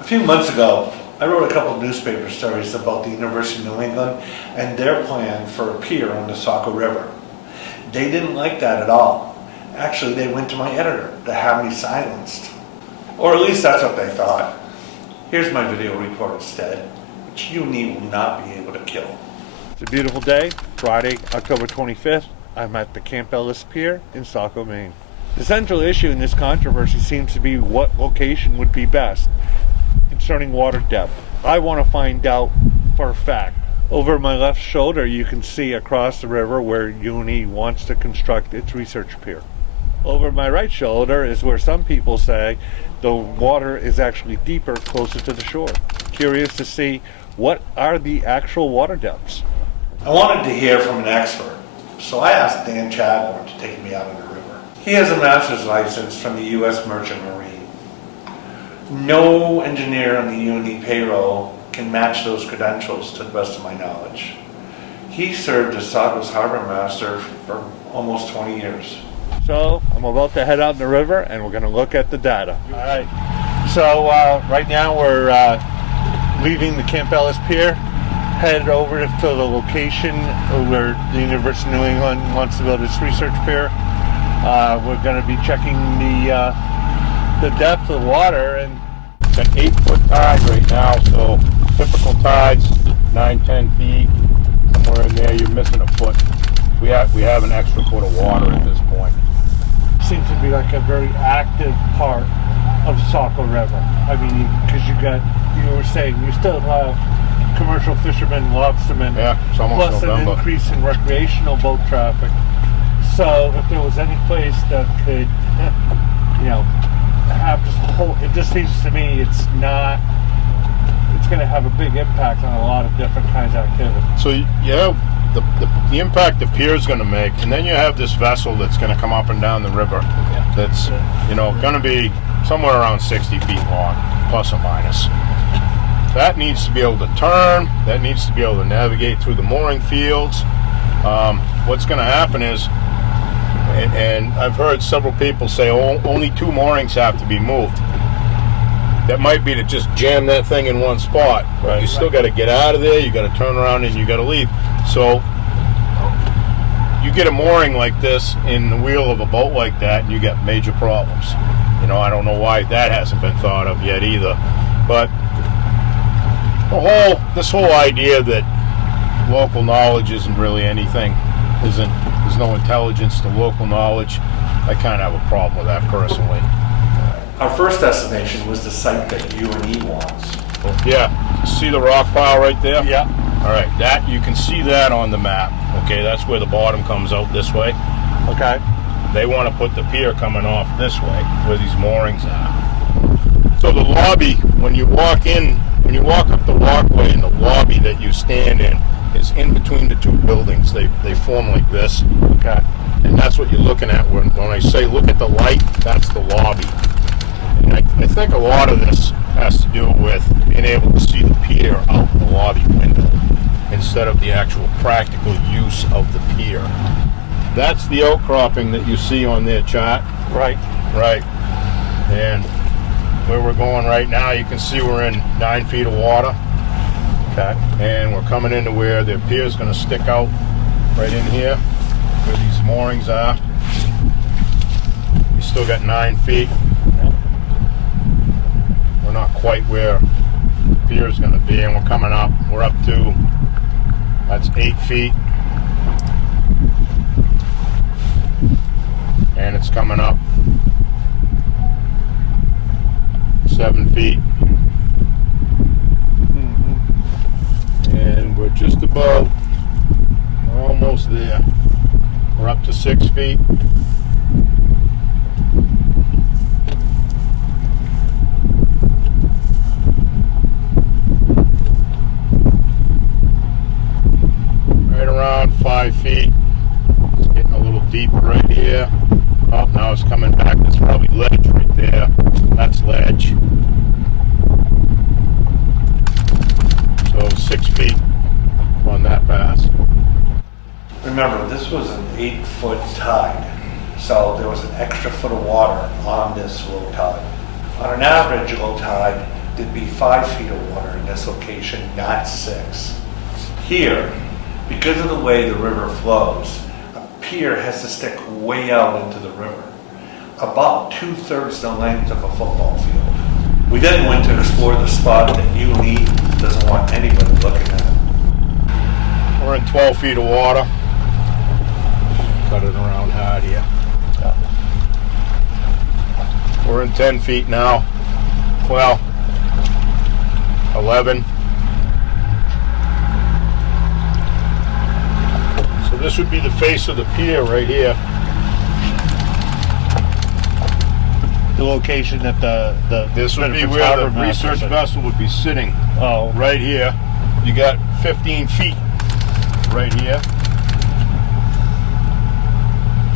A few months ago, I wrote a couple of newspaper stories about the University of New England and their plan for a pier on the Saco River. They didn't like that at all. Actually, they went to my editor to have me silenced. Or at least that's what they thought. Here's my video report instead, which UNE will not be able to kill. It's a beautiful day, Friday, October 25th. I'm at the Camp Ellis Pier in Saco, Maine. The central issue in this controversy seems to be what location would be best concerning water depth. I want to find out for a fact. Over my left shoulder, you can see across the river where UNE wants to construct its research pier. Over my right shoulder is where some people say the water is actually deeper, closer to the shore. Curious to see what are the actual water depths. I wanted to hear from an expert, so I asked Dan Chadbourne to take me out on the river. He has a master's license from the U.S. Merchant Marine. No engineer on the UNE payroll can match those credentials to the best of my knowledge. He served as Saco's harbor master for almost 20 years. So I'm about to head out in the river and we're going to look at the data. All right. So right now we're leaving the Camp Ellis Pier, headed over to the location where the University of New England wants to build its research pier. We're going to be checking the depth of the water, and it's an 8-foot tide right now, so typical tides 9-10 feet, somewhere in there. You're missing a foot. We have an extra foot of water at this point. Seems to be like a very active part of the Saco River. I mean, because you were saying you still have commercial fishermen, lobstermen, yeah, it's almost plus November. An increase in recreational boat traffic. So if there was any place that could, have this whole, it just seems to me it's going to have a big impact on a lot of different kinds of activity. So you have the impact the pier is going to make, and then you have this vessel that's going to come up and down the river that's going to be somewhere around 60 feet long, plus or minus. That needs to be able to turn, that needs to be able to navigate through the mooring fields. What's going to happen is, and I've heard several people say only 2 moorings have to be moved. That might be to just jam that thing in one spot. Right. You still got to get out of there, you got to turn around, and you got to leave. So you get a mooring like this in the wheel of a boat like that, and you get major problems. I don't know why that hasn't been thought of yet either. But this whole idea that local knowledge isn't really anything, there's no intelligence to local knowledge, I kind of have a problem with that personally. Our first destination was the site that UNE wants. Yeah, see the rock pile right there? Yeah. All right, that you can see that on the map. Okay, that's where the bottom comes out this way. Okay. They want to put the pier coming off this way, where these moorings are. So the lobby, when you walk up the walkway in the lobby that you stand in, is in between the 2 buildings. They form like this. Okay. And that's what you're looking at. When I say look at the light, that's the lobby. And I think a lot of this has to do with being able to see the pier out the lobby window instead of the actual practical use of the pier. That's the outcropping that you see on their chart. Right. Right. And where we're going right now, you can see we're in 9 feet of water. Okay. And we're coming into where the pier is going to stick out right in here, where these moorings are. We still got 9 feet. Yep. We're not quite where the pier is going to be, and we're coming up. We're up to, that's 8 feet. And it's coming up 7 feet. And we're just about, we're almost there. We're up to 6 feet. Right around 5 feet. It's getting a little deeper right here. Oh, now it's coming back. There's probably ledge right there. That's ledge. So 6 feet on that pass. Remember, this was an 8-foot tide, so there was an extra foot of water on this low tide. On an average low tide, there'd be 5 feet of water in this location, not 6. Here, because of the way the river flows, a pier has to stick way out into the river, about 2/3 the length of a football field. We then went to explore the spot that UNE doesn't want anybody looking at. We're in 12 feet of water. Cut it around hard here. We're in 10 feet now. Well, 11. So this would be the face of the pier right here. The location that This would be where the research vessel would be sitting. Oh, Right here. You got 15 feet right here.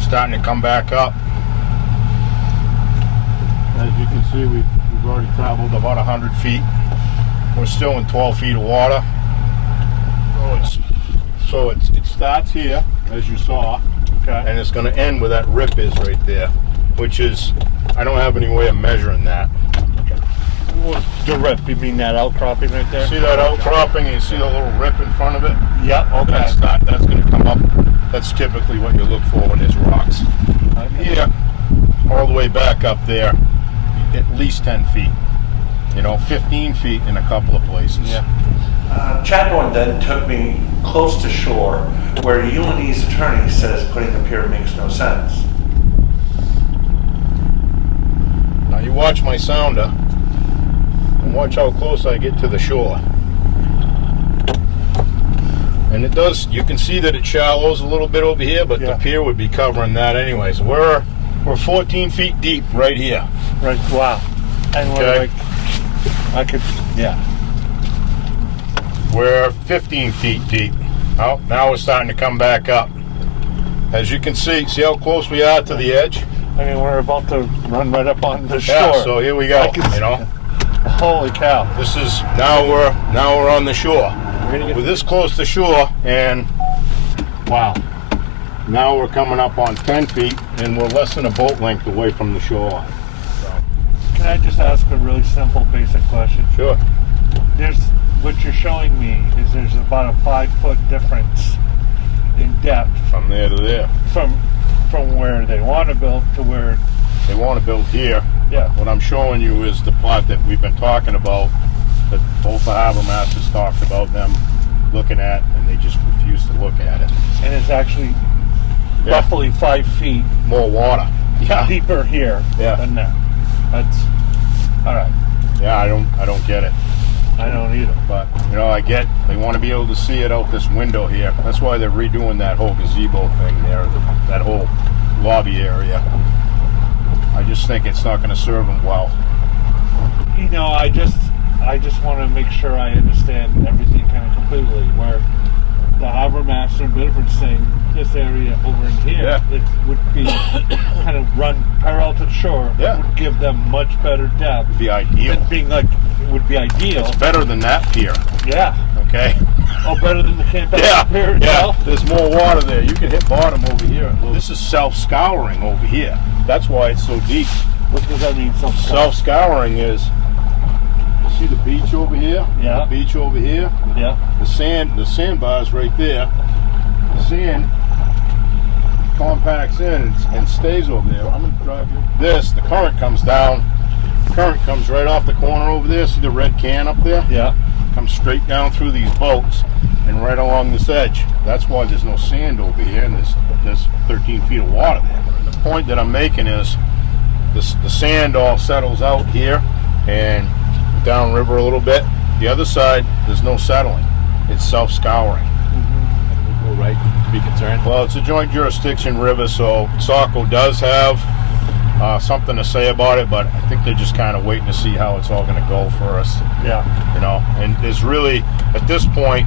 Starting to come back up. As you can see, we've already traveled about 100 feet. We're still in 12 feet of water. So it starts here, as you saw, okay. and it's going to end where that rip is right there, which is, I don't have any way of measuring that. What's the rip? You mean that outcropping right there? See that outcropping, and you see the little rip in front of it? Yep. Okay. That's going to come up. That's typically what you look for when there's rocks. Here, all the way back up there, at least 10 feet. 15 feet in a couple of places. Yeah. Chadbourne then took me close to shore, where UNE's attorney says putting a pier makes no sense. Now you watch my sounder, and watch how close I get to the shore. And it does, you can see that it shallows a little bit over here, but the pier would be covering that anyways. We're 14 feet deep right here. Right. Wow. And we're like, I could, yeah. We're 15 feet deep. Oh, now we're starting to come back up. As you can see how close we are to the edge? I mean, we're about to run right up on the shore. Yeah, so here we go, Holy cow. This is, now we're on the shore. We're this close to shore, and wow. Now we're coming up on 10 feet, and we're less than a boat length away from the shore. Can I just ask a really simple, basic question? Sure. What you're showing me is there's about a 5-foot difference in depth From there to there. from where they want to build to where They want to build here. Yeah. What I'm showing you is the plot that we've been talking about, that both the harbor masters talked about them looking at, and they just refused to look at it. and it's actually roughly 5 feet More water. Yeah. deeper here than that. That's all right. Yeah, I don't get it. I don't either. But, I get, they want to be able to see it out this window here. That's why they're redoing that whole gazebo thing there, that whole lobby area. I just think it's not going to serve them well. I just want to make sure I understand everything kind of completely. Where the harbor master in Bedford's saying this area over in here, it would be kind of run parallel to the shore. Yeah. It would give them much better depth. It'd be ideal. Than being like, it would be ideal. It's better than that pier. Yeah. Okay. Oh, better than the Camp Ellis pier itself? Yeah, there's more water there. You can hit bottom over here. This is self-scouring over here. That's why it's so deep. What does that mean, self-scouring? Self-scouring is, you see the beach over here? Yeah. The beach over here? Yeah. The sandbar's right there. The sand compacts in and stays over there. I'm going to drive you. The current comes down. Current comes right off the corner over there. See the red can up there? Yeah. Comes straight down through these boats and right along this edge. That's why there's no sand over here, and there's 13 feet of water there. And the point that I'm making is the sand all settles out here and downriver a little bit. The other side, there's no settling. It's self-scouring. Go right to be concerned. Well, it's a joint jurisdiction river, so Saco does have something to say about it, but I think they're just kind of waiting to see how it's all going to go first. Yeah. And there's really, at this point,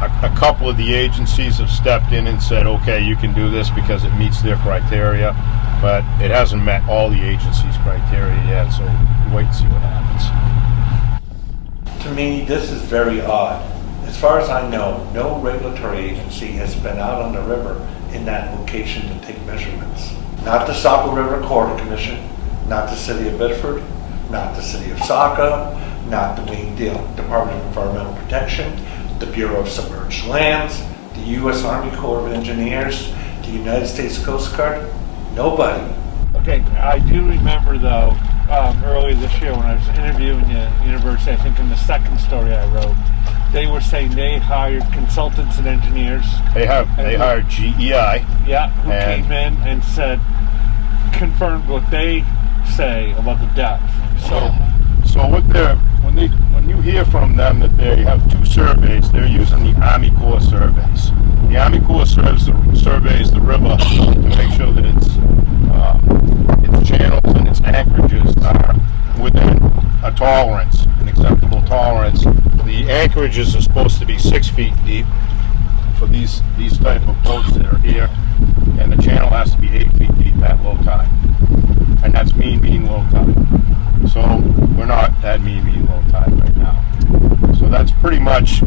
a couple of the agencies have stepped in and said, okay, you can do this because it meets their criteria, but it hasn't met all the agencies' criteria yet, so wait and see what happens. To me, this is very odd. As far as I know, no regulatory agency has been out on the river in that location to take measurements. Not the Saco River Corridor Commission, not the City of Bedford, not the City of Saco, not the main deal. Department of Environmental Protection, the Bureau of Submerged Lands, the U.S. Army Corps of Engineers, the United States Coast Guard, nobody. Okay, I do remember though, earlier this year when I was interviewing the university, I think in the second story I wrote, they were saying they hired consultants and engineers. They hired GEI. Yeah, who came in and said, confirmed what they say about the depth. So when you hear from them that they have 2 surveys, they're using the Army Corps surveys. The Army Corps surveys the river to make sure that its channels and its anchorages are within a tolerance, an acceptable tolerance. The anchorages are supposed to be 6 feet deep for these type of boats that are here, and the channel has to be 8 feet deep at low tide, and that's mean low tide. So we're not at mean low tide right now. So that's pretty much,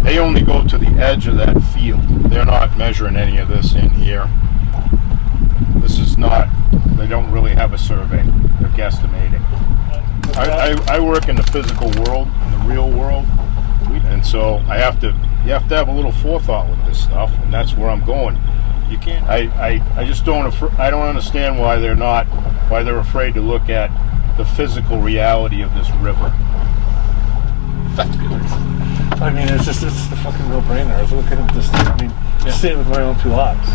they only go to the edge of that field. They're not measuring any of this in here. This is not, they don't really have a survey. They're guesstimating. I work in the physical world, in the real world, and so you have to have a little forethought with this stuff, and that's where I'm going. You can't. I just don't. I don't understand why they're afraid to look at the physical reality of this river. I mean, it's the fucking real brainer. I was looking at this thing. I mean, see it with my own 2 eyes.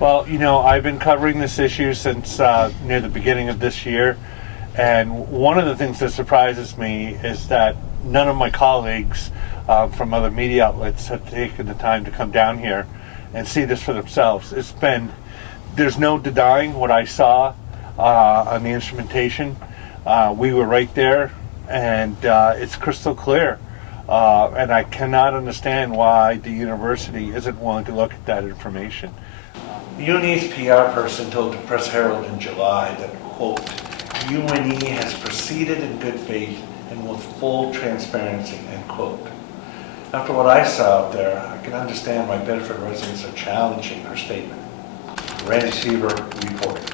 Well, you know, I've been covering this issue since near the beginning of this year, and one of the things that surprises me is that none of my colleagues from other media outlets have taken the time to come down here and see this for themselves. There's no denying what I saw on the instrumentation. We were right there, and it's crystal clear. And I cannot understand why the university isn't willing to look at that information. UNE's PR person told the Press Herald in July that, quote, UNE has proceeded in good faith and with full transparency, end quote. After what I saw out there, I can understand why Bedford residents are challenging her statement. Randy Seaver reporting.